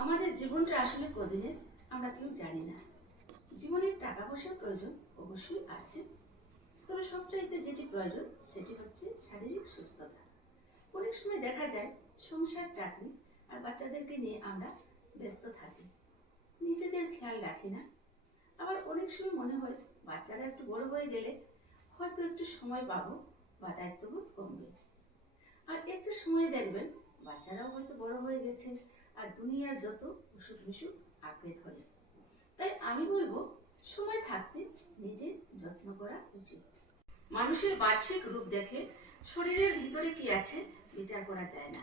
আমাদের জীবনটা আসলে কদিনের আমরা কেউ জানি না। জীবনের টাকা পয়সার প্রয়োজন অবশ্যই আছে। তবে সবচাইতে যেটি প্রয়োজন, সেটি হচ্ছে শারীরিক সুস্থতা। অনেক সময় দেখা যায়, সংসার চাকরি আর বাচ্চাদেরকে নিয়ে আমরা ব্যস্ত থাকি। নিজেদের খেয়াল রাখি না। আবার অনেক সময় মনে হয়, বাচ্চারা একটু বড় হয়ে গেলে হয়তো একটু সময় পাবো বা দায়িত্ববোধ কমবে। আর একটা সময় দেখবেন, বাচ্চারাও হয়তো বড় হয়ে গেছে আর দুনিয়ার যত অসুখ বিসুখ আঁকড়ে ধরে। তাই আমি বলব, সময় থাকতে নিজের যত্ন করা উচিত। মানুষের বাহ্যিক রূপ দেখে শরীরের ভিতরে কি আছে বিচার করা যায় না।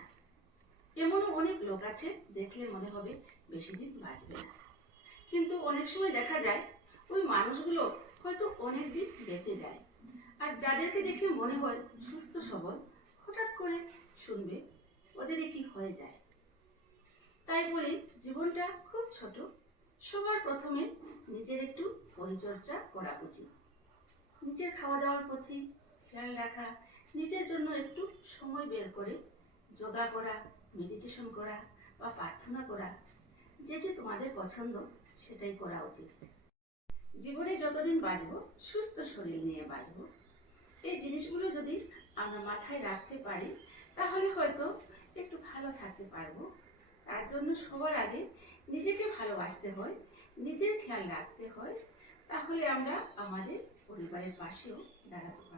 এমনও অনেক লোক আছে, দেখলে মনে হবে বেশি দিন বাঁচবে না। কিন্তু অনেক সময় দেখা যায়, ওই মানুষগুলো হয়তো অনেক দিন বেঁচে যায়। আর যাদেরকে দেখে মনে হয় সুস্থ সবল, হঠাৎ করে শুনবে, ওদেরই কি হয়ে যায়। তাই বলি, জীবনটা খুব ছোট। সবার প্রথমে নিজের একটু পরিচর্যা করা উচিত। নিজের খাওয়া দাওয়ার প্রতি খেয়াল রাখা, নিজের জন্য একটু সময় বের করে যোগা করা মেডিটেশন করা বা প্রার্থনা করা, যেটি তোমাদের পছন্দ, সেটাই করা উচিত। জীবনে যতদিন বাঁচব, সুস্থ শরীর নিয়ে বাঁচব। এই জিনিসগুলো যদি আমরা মাথায় রাখতে পারি, তাহলে হয়তো একটু ভালো থাকতে পারব। তার জন্য সবার আগে নিজেকে ভালোবাসতে হয়, নিজের খেয়াল রাখতে হয়, তাহলে আমরা আমাদের পরিবারের পাশেও দাঁড়াতে পারব।